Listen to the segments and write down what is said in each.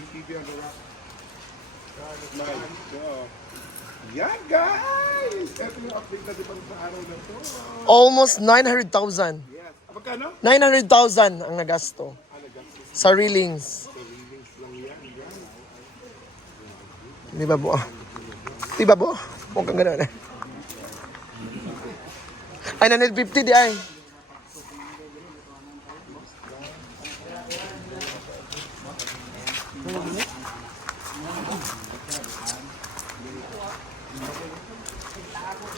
TV ang gawa. Yan guys! Ito yung update na diba sa araw na to. Almost 900,000. Yes. Magkano? 900,000 ang nagasto. Sa reelings. Di ba po? Di ba po? Huwag kang gano'n. Ay, 950 di ay.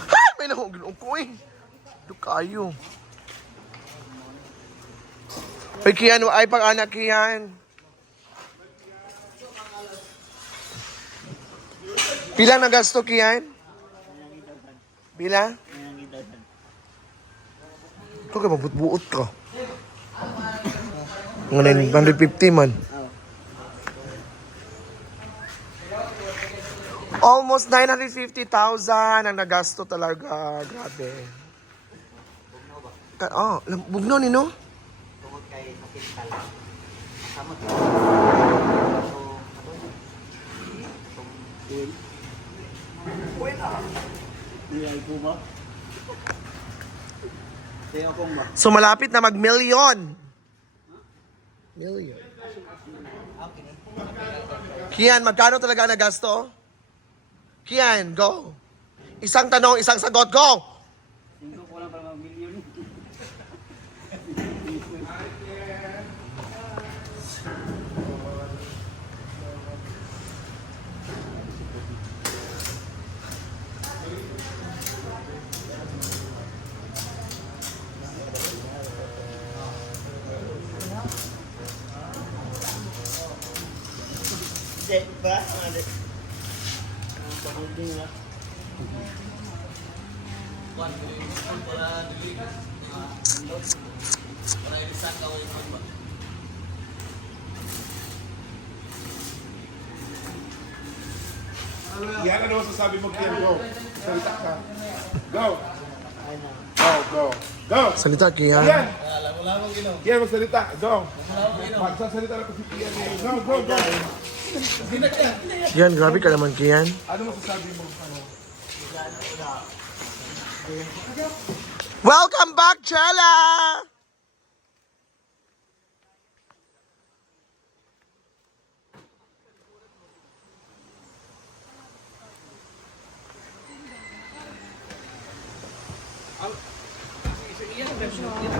Ha! May nahugilong ko eh. Ito kayo. Ay, Kian, ay pag-anak, Kian. Pila na gasto, Kian? Pila? Ito ka, mabut-buot ka. Mga 950 man. Almost 950,000 ang nagasto talaga. Grabe. Oh, bugno ni no? Tungkol kay hospital. Masamot. So malapit na mag-million. Million. Kian, magkano talaga nagasto? Kian, go. Isang tanong, isang sagot, go! Hindi ko lang para mag-million. Ba? Pag-holding na. Yan, ano masasabi mo, Kian? Go. Salita ka. Go. Go, go. Go. Salita, Kian. Kian! Kian, magsalita. Go. Magsasalita na po si Kian. Go, go, go. Kian, grabe ka naman, Kian. Ano masasabi mo? Ano? Welcome back, Chela!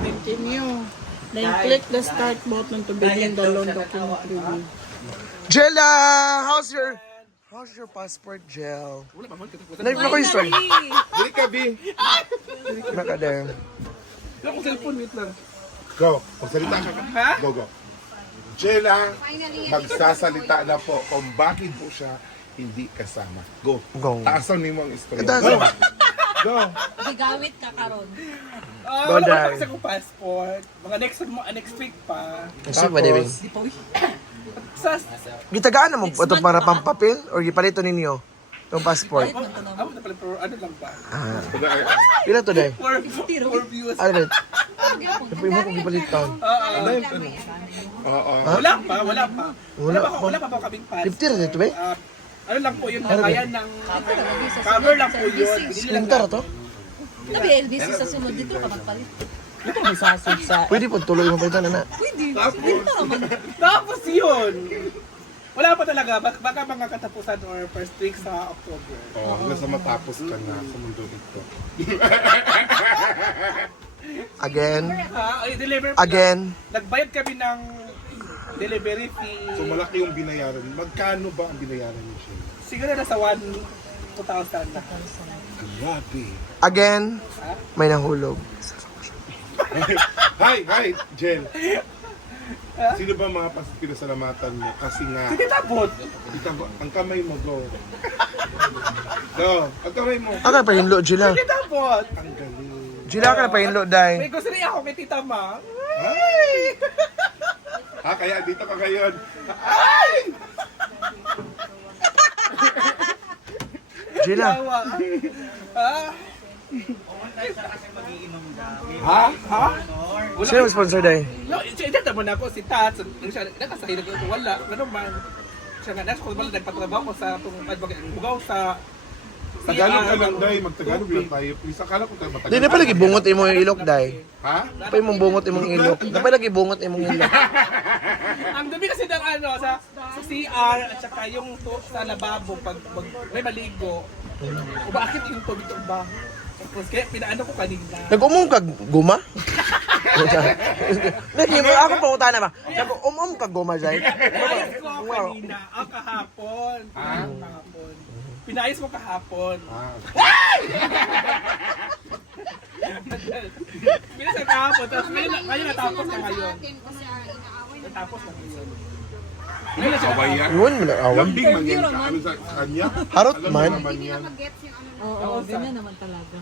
Continue. Then click the start button to begin download document review. Jella, how's your passport, Jel? Naip na ko yung story. Dili ka, B. Nakadem. Go. Magsalita ka. Go, go. Jella, magsasalita na po kung bakit po siya hindi kasama. Go. Go. Taasan mo ang istorya. Ito, Go. Go. Gigawit ka karon. Go, Wala Dai. pa kasi akong passport. Mga next week pa. Kasi pa, Dewing. Sa... Gitagaan na mo ito para pampapil? Or gipalito ninyo? Itong passport? Ako na pala, pero ano lang ba? Pila to, Day? For views. Ano ba? Napay mo kung gipalitan. Oo. Wala pa. Wala pa po kaming pass. 50 rin ito, ba? Ano lang po yun, kaya ng cover lang po yun. Binili lang Splinter to? Nabi, LBC sa sunod dito ka magpalit. Ito may sasid sa... Pwede po, tuloy mo palitan na. Pwede. Tapos yun. Wala pa talaga. Baka mga katapusan or first week sa October. Oh, hanggang sa matapos ka na sa mundo ito. Again. Deliver po. Again. Nagbayad kami ng delivery fee. So malaki yung binayaran. Magkano ba ang binayaran niyo siya? Siguro nasa 2,000 na. Grabe. Again. May nahulog. Hi, Jen. Sino ba mga pinasalamatan mo? Kasi nga, Sige, tabot. ang kamay mo, go. Go, ang kamay mo. Aka na pahinlo, Jila. Sige, tabot. Ang galing. Jila, aka na pahinlo, May Day. gusto rin ako kay Tita Ma. Ay! Kaya dito ka ngayon. Ay! Jila. Tawa. Ah, Ha? ha? Sino ang sponsor, Day? No, ito naman ako si Tats. Nakasahin ako. Wala. Ano man. siya nga. That's kung wala nagpatrabaho ko sa bugaw sa Tagalog ka lang, Day. Magtagalog lang tayo. Please, akala ko tayo Di matagalog. na pa lagi bungot imong ilok, day. Ha? Pa imong bungot imong ilok. Di pa lagi bungot imong ilok. Ang dumi kasi ng ano, sa CR at saka yung sa lababo pag may maligo. O bakit yung tubig ito ba? Tapos kaya pinaano ko kanina. Nag-umom kag guma? Nag-imong ako pangutan na ba? Nag-umom kag guma, day. Pinayos ko kanina. Kahapon. Kahapon. Pinayos mo kahapon. Pinayos ka kahapon. Tapos ngayon natapos ka ngayon. Natapos na ngayon. Ngayon na siya Away yan. Yun, awan. Lambing man yan sa ano sa kanya. Harot Alam mo man. naman yan. Oo, ganyan naman talaga.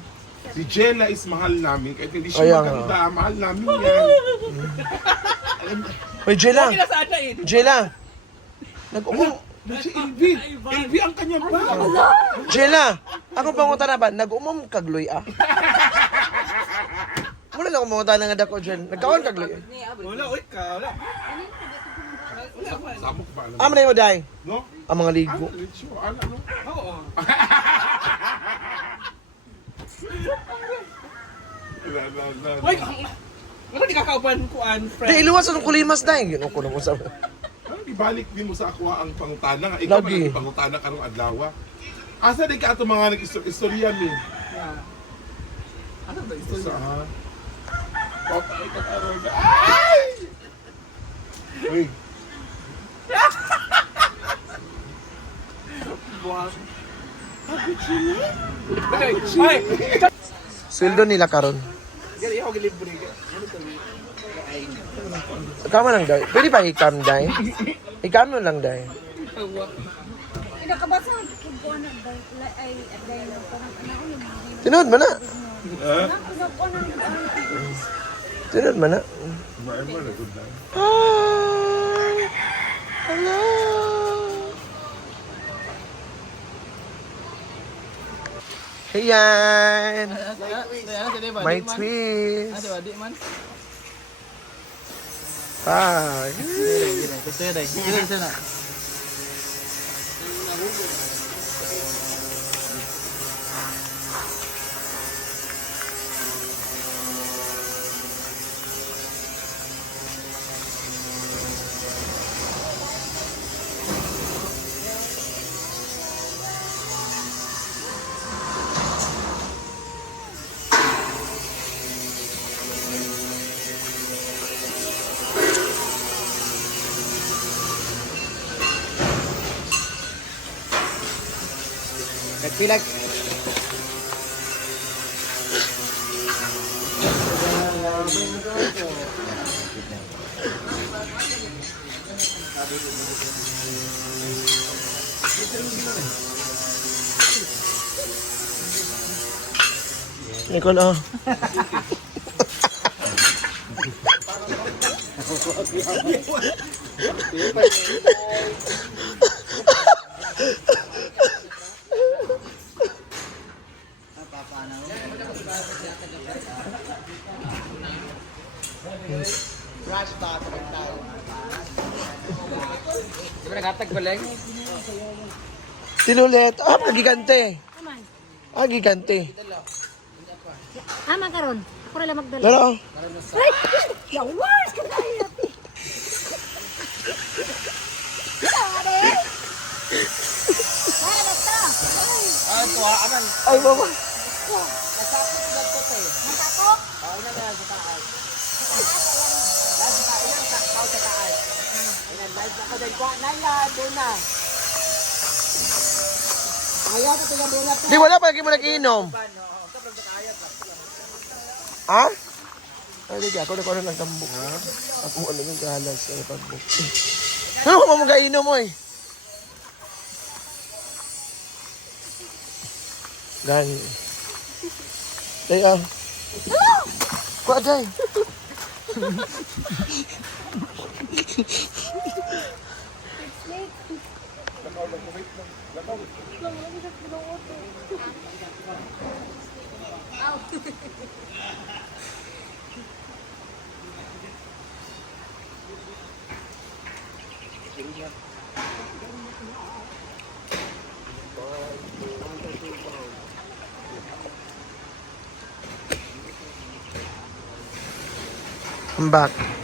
Si Jella is mahal namin. Kahit hindi Kaya siya nga. maganda, mahal namin yan. Hoy, Jela. Okay na sa ada eh. Jela. Nag-umom. Si Elvi. Elvi ang kanya ba? Jela. Ako pangutan na ba? Nag-umom kag luy ah. Mula na akong pangutan nga dako, Jen. Nagkaon kag luy. Wala, uy ka. Wala. Samok ba? Alam mo? Amo na mo, day. No? Ang mga ligo. Ano? Rich yun. Ano? Oo. Uy, wala di kakauban ko an Di, friend. iluwas anong kulimas, day. Yun ako nung usap. Ano, ibalik din mo sa ako ang pangutana nga. Ikaw Lagi. ba pangutana karong adlaw? Asa di ka ato mga nag-istorya mi? Ano ba ito? Sa ha? Papa, ikaw karon. Ay! Uy, Ay, ay! Sweldo nila karon. Gali ako gilibre. Kama lang, day. Pwede pa hikam, day. Hikam mo lang, day. Tinood mo na. Tinood mo na. maema na good na. Hi! Hello! Hey, yan! My twist! di man. Hi! Gusto ya dai. Sige sana. Nagpilag. Nicole, oh. Di ba naghatag baleng? Tinulit. Ah, gigante. Ah, gigante. Makaron. Ako rin lang magdala. Lalo. Yawas ka tayo. Ah, tuwa aman. Ay, mama. Nasapot na to te. Nasapok? Oo na na sa taas. Lahat sa taas. Ilang tao sa taas. Ayan, live ako dahil kuha na yan. Doon na. Ayaw ka taga muna to. Di, wala pa lagi mo nag-inom. Ha? Ay, di, ako na lang tambok. Ako ano yung galas. Ano pagbok. Ano ka mo mag-inom mo eh? Gani. Day, ah. Kuha, day. I'm back.